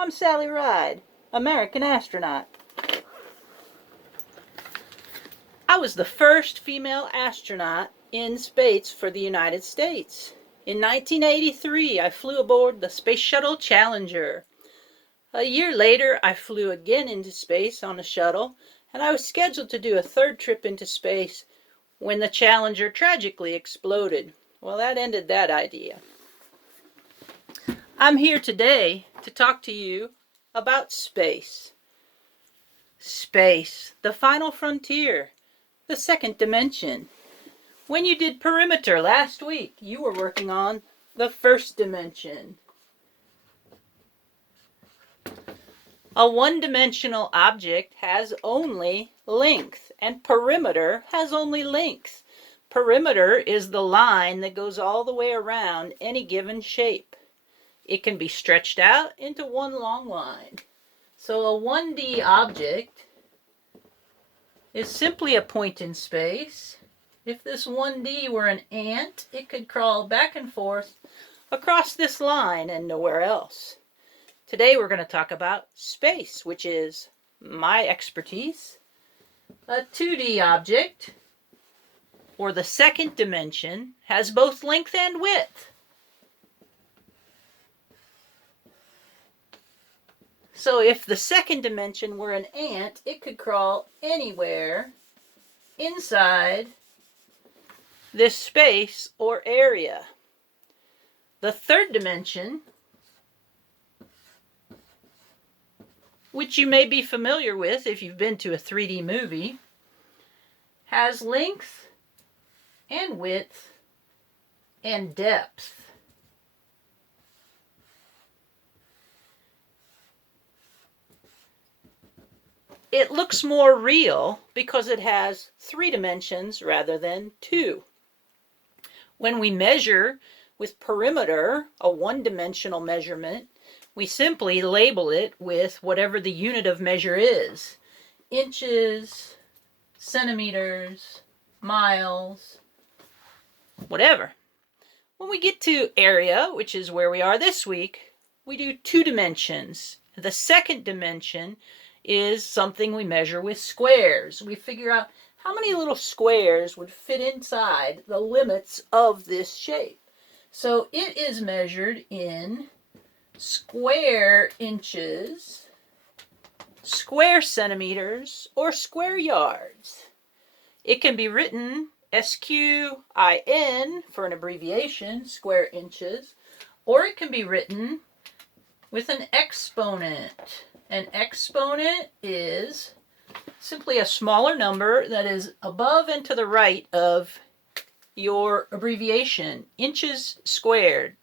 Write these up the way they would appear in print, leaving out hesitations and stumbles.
I'm Sally Ride, American astronaut. I was the first female astronaut in space for the United States. In 1983, I flew aboard the Space Shuttle Challenger. A year later, I flew again into space on the shuttle, and I was scheduled to do a third trip into space when the Challenger tragically exploded. Well, that ended that idea. I'm here today to talk to you about space. Space, the final frontier, the second dimension. When you did perimeter last week, you were working on the first dimension. A one-dimensional object has only length, and perimeter has only length. Perimeter is the line that goes all the way around any given shape. It can be stretched out into one long line. So a 1D object is simply a point in space. If this 1D were an ant, it could crawl back and forth across this line and nowhere else. Today we're going to talk about space, which is my expertise. A 2D object, or the second dimension, has both length and width. So if the second dimension were an ant, it could crawl anywhere inside this space or area. The third dimension, which you may be familiar with if you've been to a 3D movie, has length and width and depth. It looks more real because it has 3 dimensions rather than 2. When we measure with perimeter, a one-dimensional measurement, we simply label it with whatever the unit of measure is. Inches, centimeters, miles, whatever. When we get to area, which is where we are this week, we do 2 dimensions. The second dimension is something we measure with squares. We figure out how many little squares would fit inside the limits of this shape. So it is measured in square inches, square centimeters, or square yards. It can be written SQIN for an abbreviation, square inches, or it can be written with an exponent. An exponent is simply a smaller number that is above and to the right of your abbreviation, inches squared.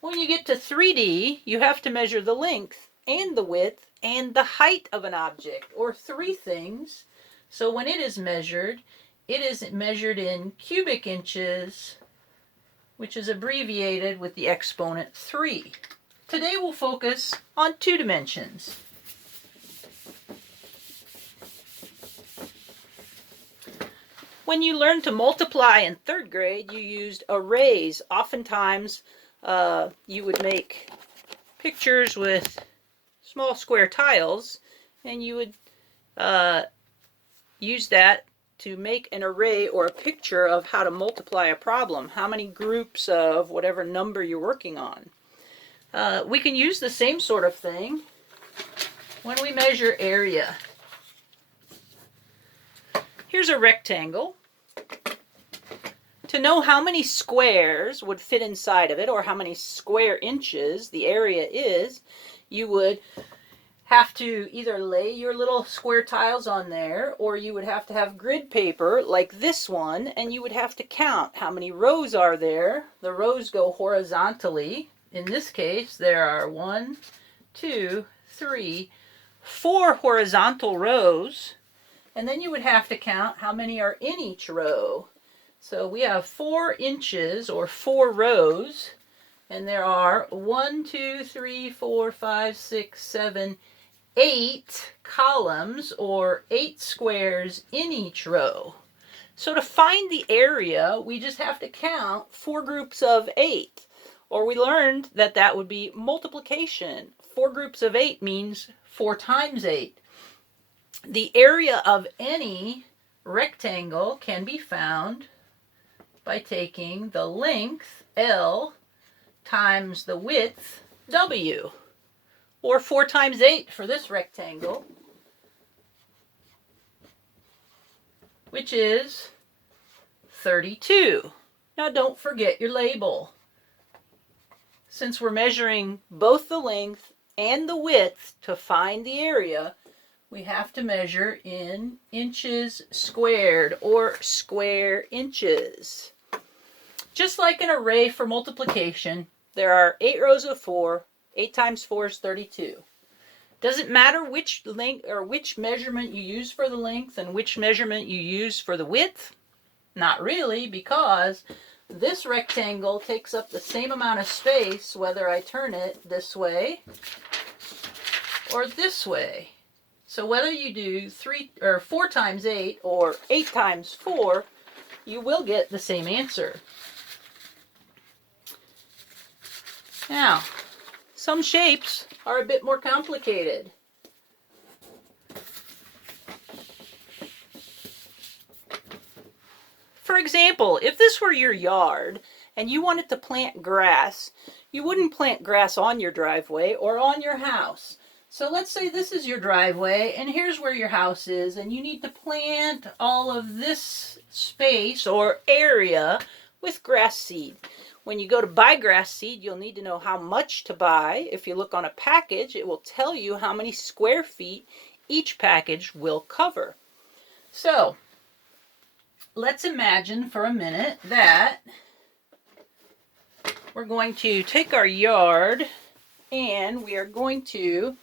When you get to 3D, you have to measure the length and the width and the height of an object, or 3 things. So when it is measured in cubic inches, which is abbreviated with the exponent 3. Today we'll focus on 2 dimensions. When you learned to multiply in 3rd grade, you used arrays. Oftentimes, you would make pictures with small square tiles, and you would use that to make an array or a picture of how to multiply a problem, how many groups of whatever number you're working on. We can use the same sort of thing when we measure area. Here's a rectangle. To know how many squares would fit inside of it, or how many square inches the area is, you would have to either lay your little square tiles on there, or you would have to have grid paper like this one, and you would have to count how many rows are there. The rows go horizontally. In this case, there are 1, 2, 3, 4 horizontal rows, and then you would have to count how many are in each row. So we have 4 inches, or 4 rows, and there are 1, 2, 3, 4, 5, 6, 7, 8 columns, or 8 squares in each row. So to find the area, we just have to count 4 groups of 8. Or we learned that that would be multiplication. 4 groups of 8 means 4 times 8. The area of any rectangle can be found by taking the length, L, times the width, W. Or 4 times 8 for this rectangle, which is 32. Now don't forget your label. Since we're measuring both the length and the width to find the area, we have to measure in inches squared or square inches. Just like an array for multiplication, there are 8 rows of 4. 8 times 4 is 32. Does it matter which length or which measurement you use for the length and which measurement you use for the width? Not really, because this rectangle takes up the same amount of space whether I turn it this way or this way. So whether you do 4 times 8 or 8 times 4, you will get the same answer. Now, some shapes are a bit more complicated. For example, if this were your yard and you wanted to plant grass, you wouldn't plant grass on your driveway or on your house. So let's say this is your driveway and here's where your house is, and you need to plant all of this space or area with grass seed. When you go to buy grass seed, you'll need to know how much to buy. If you look on a package, it will tell you how many square feet each package will cover. So, let's imagine for a minute that we're going to take our yard and we are going to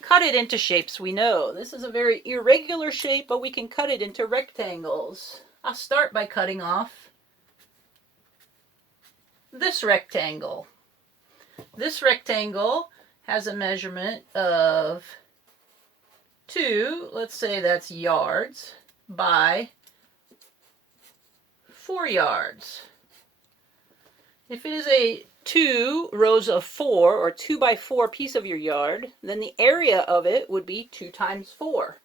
cut it into shapes we know. This is a very irregular shape, but we can cut it into rectangles. I'll start by cutting off this rectangle. This rectangle has a measurement of 2, let's say that's yards, by 4 yards. If it is a 2 rows of 4 or 2 by 4 piece of your yard, then the area of it would be 2 times 4,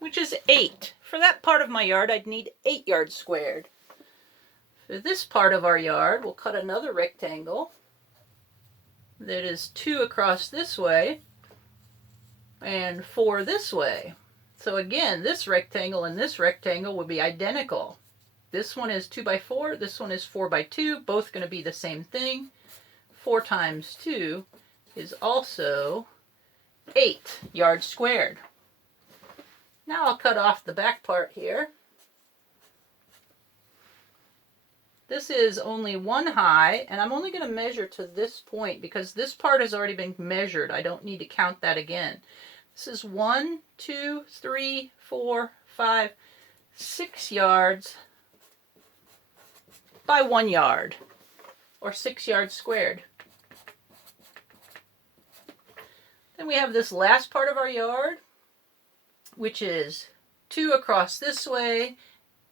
which is 8. For that part of my yard, I'd need 8 yards squared. For this part of our yard, we'll cut another rectangle that is 2 across this way and 4 this way. So again, this rectangle and this rectangle would be identical. This one is 2 by 4, this one is 4 by 2, both going to be the same thing. 4 times 2 is also 8 yards squared. Now I'll cut off the back part here. This is only 1 high, and I'm only going to measure to this point because this part has already been measured. I don't need to count that again. This is 1, 2, 3, 4, 5, 6 yards by 1 yard, or 6 yards squared. Then we have this last part of our yard, which is 2 across this way,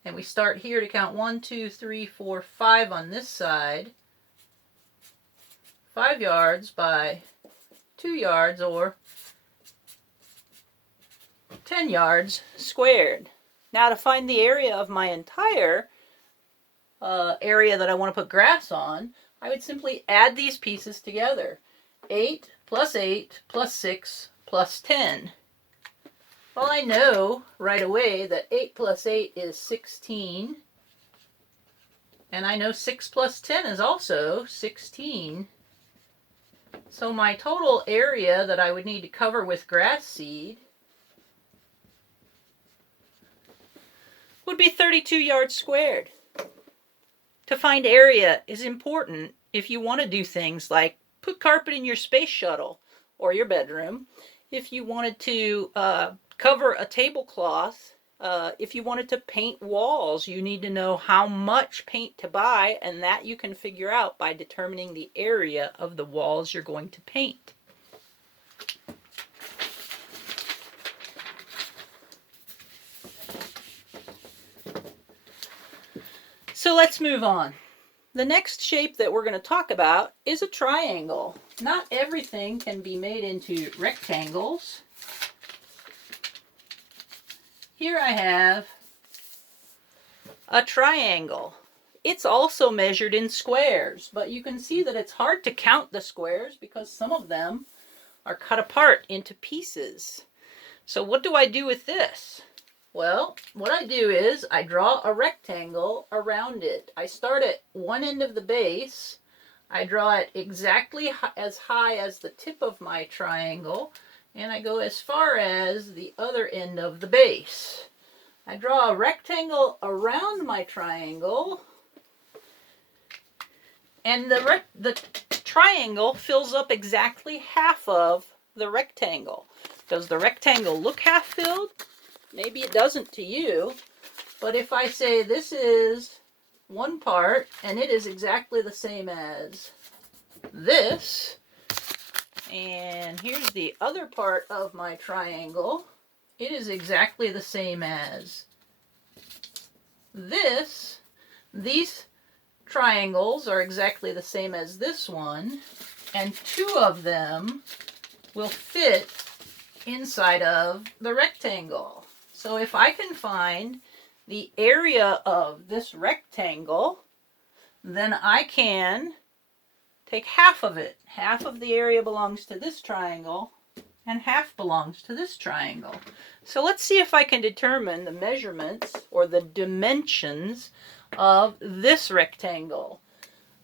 and we start here to count 1, 2, 3, 4, 5 on this side. 5 yards by 2 yards, or 10 yards squared. Now to find the area of my entire area that I want to put grass on, I would simply add these pieces together. 8 plus 8 plus 6 plus 10. Well, I know right away that 8 plus 8 is 16. And I know 6 plus 10 is also 16. So my total area that I would need to cover with grass seed would be 32 yards squared. To find area is important if you want to do things like put carpet in your space shuttle or your bedroom, if you wanted to cover a tablecloth, if you wanted to paint walls, you need to know how much paint to buy, and that you can figure out by determining the area of the walls you're going to paint. So let's move on. The next shape that we're going to talk about is a triangle. Not everything can be made into rectangles. Here I have a triangle. It's also measured in squares, but you can see that it's hard to count the squares because some of them are cut apart into pieces. So what do I do with this? Well, what I do is I draw a rectangle around it. I start at one end of the base. I draw it exactly as high as the tip of my triangle, and I go as far as the other end of the base. I draw a rectangle around my triangle, and the triangle fills up exactly half of the rectangle. Does the rectangle look half filled? Maybe it doesn't to you, but if I say this is one part and it is exactly the same as this, and here's the other part of my triangle, it is exactly the same as this. These triangles are exactly the same as this one, and two of them will fit inside of the rectangle. So if I can find the area of this rectangle, then I can take half of it. Half of the area belongs to this triangle, and half belongs to this triangle. So let's see if I can determine the measurements or the dimensions of this rectangle.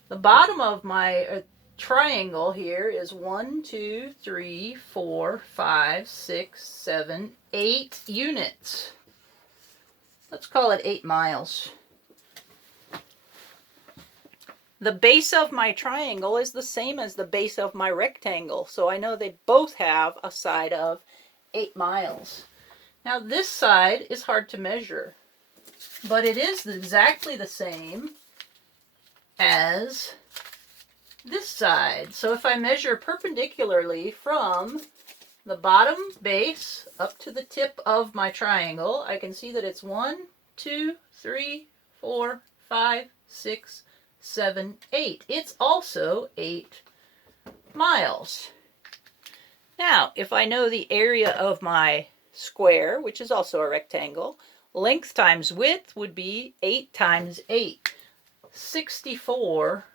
The bottom of my triangle here is 1, 2, 3, 4, 5, 6, 7, 8 units. Let's call it 8 miles. The base of my triangle is the same as the base of my rectangle, so I know they both have a side of 8 miles. Now this side is hard to measure, but it is exactly the same as this side. So if I measure perpendicularly from the bottom base up to the tip of my triangle, I can see that it's 1, 2, 3, 4, 5, 6, 7, 8. It's also 8 miles. Now, if I know the area of my square, which is also a rectangle, length times width would be 8 times 8. 64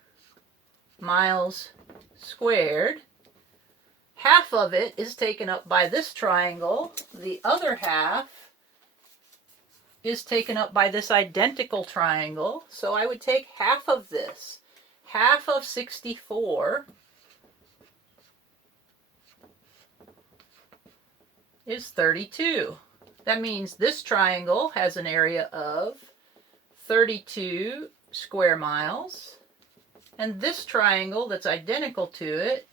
miles squared. Half of it is taken up by this triangle. The other half is taken up by this identical triangle. So I would take half of this. Half of 64 is 32. That means this triangle has an area of 32 square miles. And this triangle that's identical to it,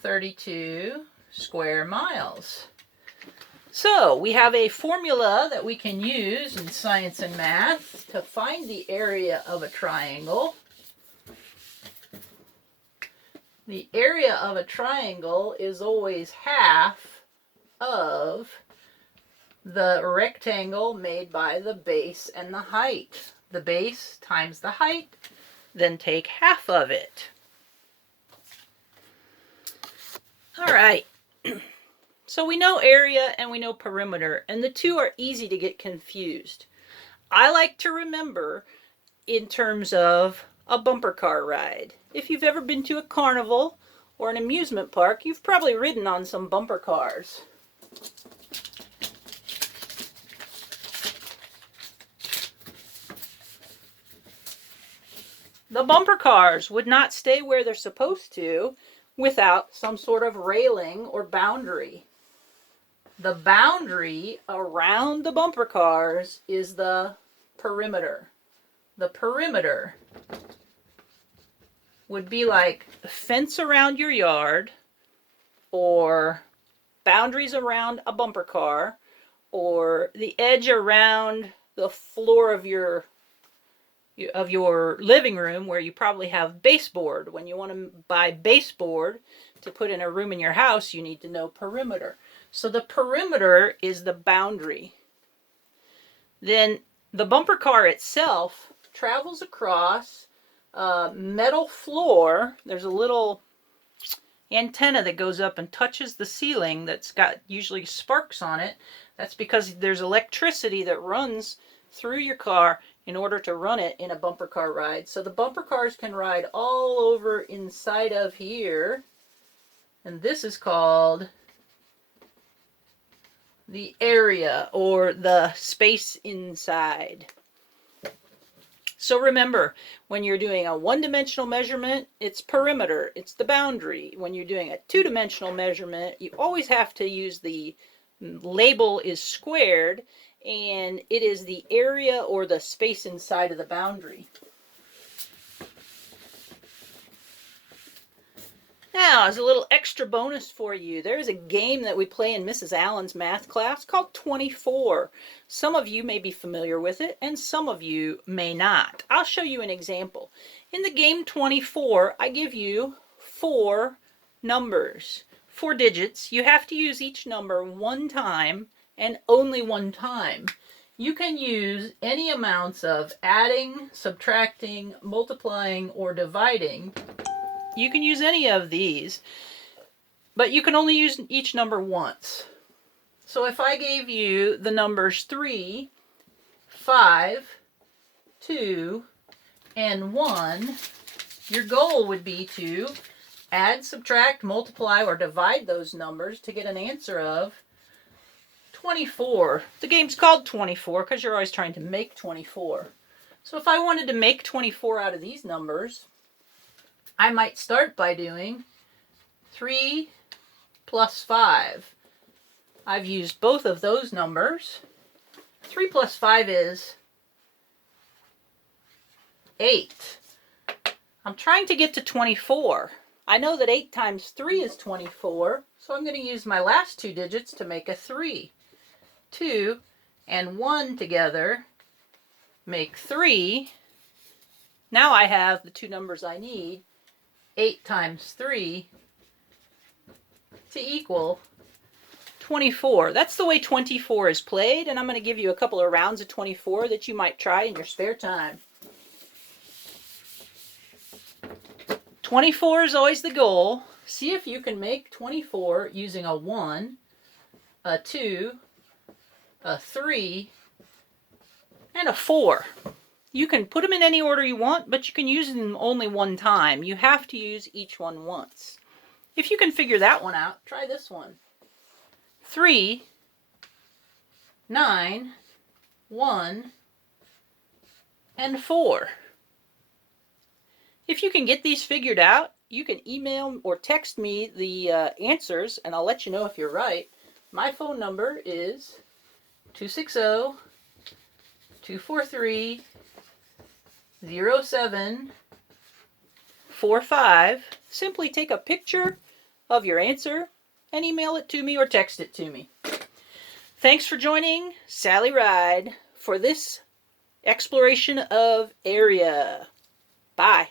32 square miles. So we have a formula that we can use in science and math to find the area of a triangle. The area of a triangle is always half of the rectangle made by the base and the height. The base times the height, then take half of it. All right. So we know area and we know perimeter, and the two are easy to get confused. I like to remember in terms of a bumper car ride. If you've ever been to a carnival or an amusement park, you've probably ridden on some bumper cars. The bumper cars would not stay where they're supposed to without some sort of railing or boundary. The boundary around the bumper cars is the perimeter. The perimeter would be like a fence around your yard, or boundaries around a bumper car, or the edge around the floor of your living room where you probably have baseboard. When you want to buy baseboard to put in a room in your house, you need to know perimeter. So the perimeter is the boundary. Then the bumper car itself travels across a metal floor. There's a little antenna that goes up and touches the ceiling that's got usually sparks on it. That's because there's electricity that runs through your car in order to run it in a bumper car ride. So the bumper cars can ride all over inside of here. And this is called the area, or the space inside. So remember, when you're doing a one-dimensional measurement, it's perimeter, it's the boundary. When you're doing a two-dimensional measurement, you always have to use the label is squared, and it is the area or the space inside of the boundary. Now, as a little extra bonus for you, there is a game that we play in Mrs. Allen's math class called 24. Some of you may be familiar with it, and some of you may not. I'll show you an example. In the game 24, I give you 4 numbers, 4 digits. You have to use each number one time and only one time. You can use any amounts of adding, subtracting, multiplying, or dividing. You can use any of these, but you can only use each number once. So if I gave you the numbers 3, 5, 2, and 1, your goal would be to add, subtract, multiply, or divide those numbers to get an answer of 24. The game's called 24 because you're always trying to make 24. So if I wanted to make 24 out of these numbers, I might start by doing 3 plus 5. I've used both of those numbers. 3 plus 5 is 8. I'm trying to get to 24. I know that 8 times 3 is 24, so I'm going to use my last 2 digits to make a 3. 2 and 1 together make 3. Now I have the 2 numbers I need. 8 times 3 to equal 24. That's the way 24 is played, and I'm going to give you a couple of rounds of 24 that you might try in your spare time. 24 is always the goal. See if you can make 24 using a 1, a 2, a 3, and a 4. You can put them in any order you want, but you can use them only one time. You have to use each one once. If you can figure that one out, try this one. 3, 9, 1, and 4. If you can get these figured out, you can email or text me the answers, and I'll let you know if you're right. My phone number is 260-243 0745. Simply take a picture of your answer and email it to me or text it to me. Thanks for joining Sally Ride for this exploration of area. Bye.